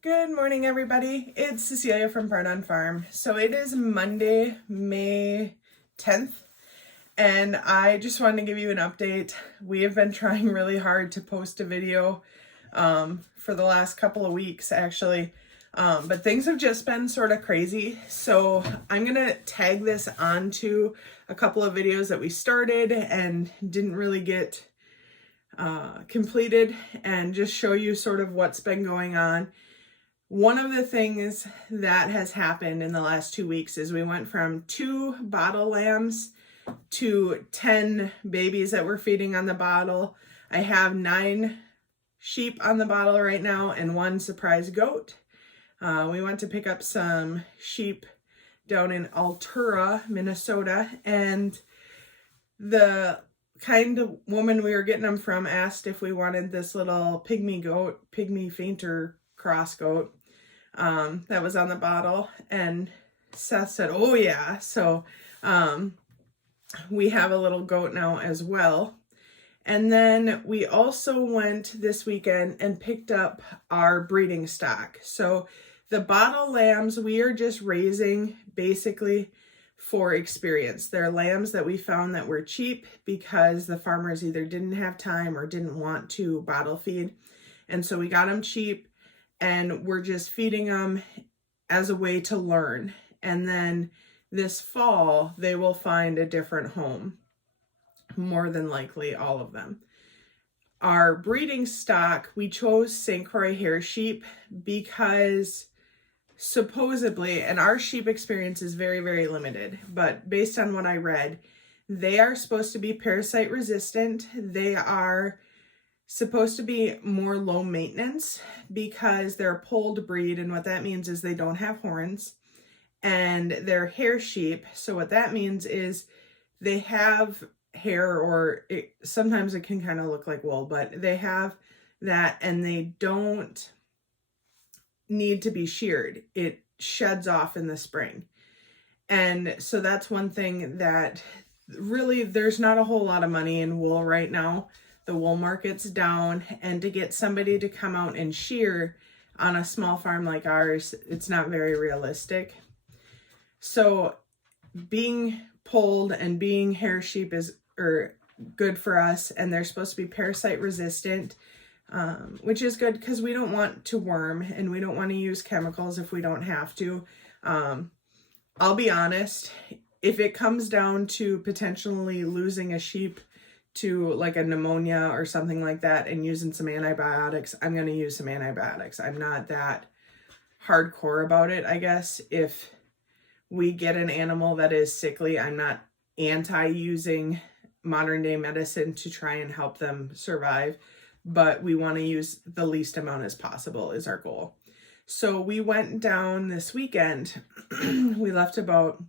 Good morning, everybody. It's Cecilia from Pardon Farm. So it is Monday, May 10th, and I just wanted to give you an update. We have been trying really hard to post a video for the last couple of weeks, actually, but things have just been sort of crazy. So I'm going to tag this onto a couple of videos that we started and didn't really get completed, and just show you sort of what's been going on. One of the things that has happened in the last 2 weeks is we went from 2 bottle lambs to 10 babies that we're feeding on the bottle. I have 9 sheep on the bottle right now and 1 surprise goat. We went to pick up some sheep down in Altura, Minnesota, and the kind of woman we were getting them from asked if we wanted this little pygmy fainter cross goat that was on the bottle, and Seth said, oh yeah. So we have a little goat now as well. And then we also went this weekend and picked up our breeding stock. So the bottle lambs we are just raising basically for experience. They're lambs that we found that were cheap because the farmers either didn't have time or didn't want to bottle feed. And so we got them cheap, and we're just feeding them as a way to learn. And then this fall, they will find a different home, more than likely all of them. Our breeding stock, we chose St. Croix hair sheep because supposedly, and our sheep experience is very, very limited, but based on what I read, they are supposed to be parasite resistant. They are supposed to be more low maintenance because they're a polled breed, and what that means is they don't have horns, and they're hair sheep. So what that means is they have hair, or sometimes it can kind of look like wool, but they have that, and they don't need to be sheared. It sheds off in the spring. And so that's one thing that really, there's not a whole lot of money in wool right now. The wool market's down, and to get somebody to come out and shear on a small farm like ours, it's not very realistic. So being polled and being hair sheep is good for us, and they're supposed to be parasite resistant, which is good because we don't want to worm, and we don't want to use chemicals if we don't have to. I'll be honest, if it comes down to potentially losing a sheep to like a pneumonia or something like that and using some antibiotics, I'm going to use some antibiotics. I'm not that hardcore about it, I guess. If we get an animal that is sickly, I'm not anti-using modern day medicine to try and help them survive, but we want to use the least amount as possible is our goal. So we went down this weekend. We left about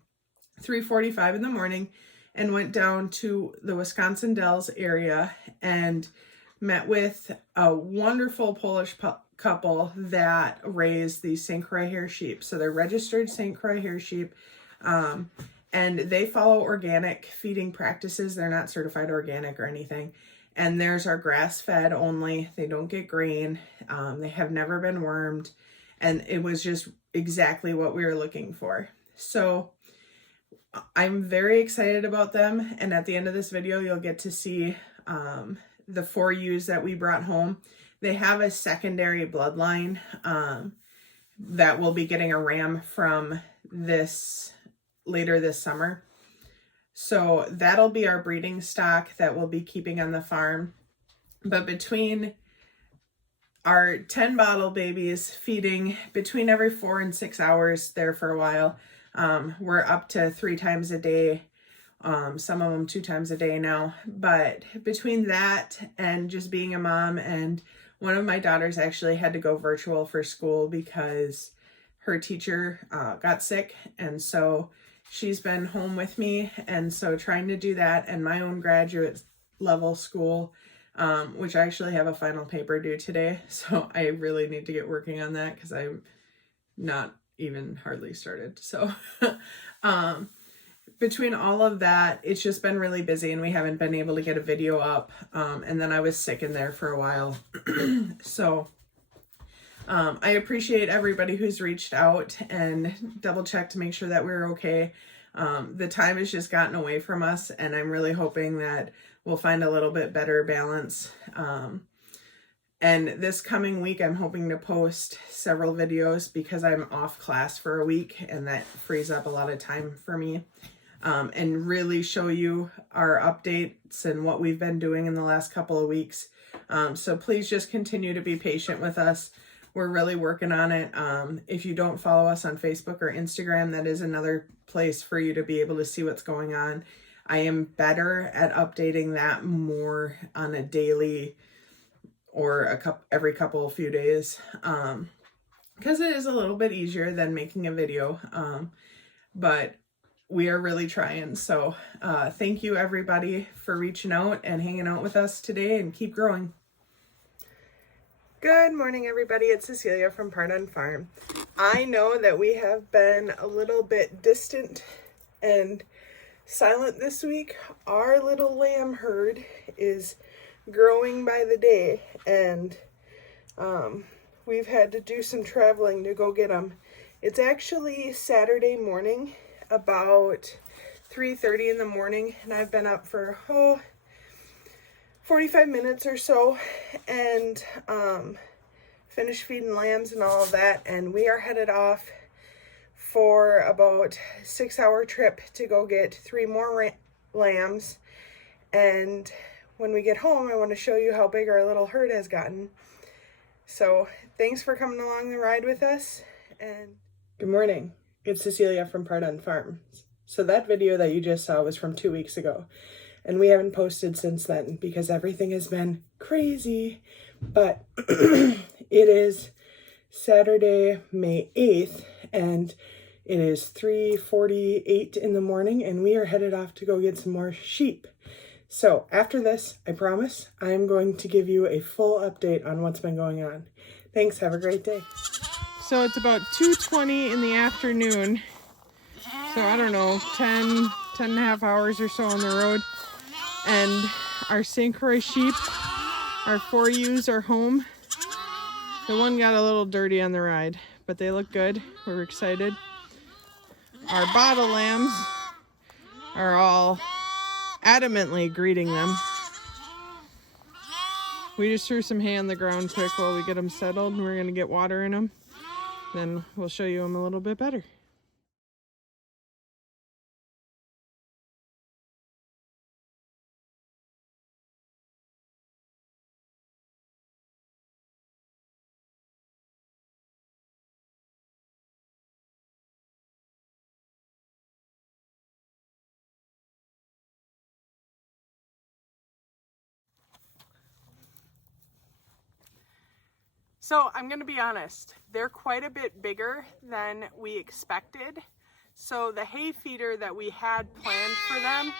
3:45 in the morning and went down to the Wisconsin Dells area and met with a wonderful Polish couple that raise these St. Croix hair sheep. So they're registered St. Croix hair sheep, and they follow organic feeding practices. They're not certified organic or anything. And theirs are grass-fed only. They don't get grain. They have never been wormed. And it was just exactly what we were looking for. So I'm very excited about them, and at the end of this video you'll get to see the 4 ewes that we brought home. They have a secondary bloodline that will be getting a ram from this later this summer. So that'll be our breeding stock that we'll be keeping on the farm. But between our 10 bottle babies feeding between every 4 and 6 hours there for a while, we're up to 3 times a day, some of them 2 times a day now. But between that and just being a mom, and one of my daughters actually had to go virtual for school because her teacher got sick, and so she's been home with me, and so trying to do that and my own graduate level school, which I actually have a final paper due today, so I really need to get working on that because I'm not even hardly started. So between all of that, it's just been really busy, and we haven't been able to get a video up. And then I was sick in there for a while. So I appreciate everybody who's reached out and double checked to make sure that we're okay. The time has just gotten away from us, and I'm really hoping that we'll find a little bit better balance. And this coming week, I'm hoping to post several videos because I'm off class for a week, and that frees up a lot of time for me. And really show you our updates and what we've been doing in the last couple of weeks. So please just continue to be patient with us. We're really working on it. If you don't follow us on Facebook or Instagram, that is another place for you to be able to see what's going on. I am better at updating that more on a daily or every couple of few days, because it is a little bit easier than making a video. But we are really trying. So thank you everybody for reaching out and hanging out with us today, and keep growing. Good morning, everybody. It's Cecilia from Pardon Farm. I know that we have been a little bit distant and silent this week. Our little lamb herd is growing by the day, and we've had to do some traveling to go get them. It's actually Saturday morning, about 3:30 in the morning, and I've been up for 45 minutes or so, and finished feeding lambs and all of that, and we are headed off for about 6-hour trip to go get 3 more lambs. And when we get home, I want to show you how big our little herd has gotten. So thanks for coming along the ride with us. And good morning, it's Cecilia from Pardon Farm. So that video that you just saw was from 2 weeks ago, and we haven't posted since then because everything has been crazy. But it is Saturday, May 8th, and it is 3:48 in the morning, and we are headed off to go get some more sheep. So after this, I promise, I'm going to give you a full update on what's been going on. Thanks, have a great day. So it's about 2:20 in the afternoon. So I don't know, 10 and a half hours or so on the road. And our St. Croix sheep, our 4 ewes, are home. The one got a little dirty on the ride, but they look good. We're excited. Our bottle lambs are all adamantly greeting them. We just threw some hay on the ground quick while we get them settled, and we're going to get water in them. Then we'll show you them a little bit better. So I'm going to be honest, they're quite a bit bigger than we expected. So the hay feeder that we had planned for them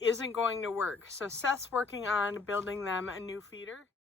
isn't going to work. So Seth's working on building them a new feeder.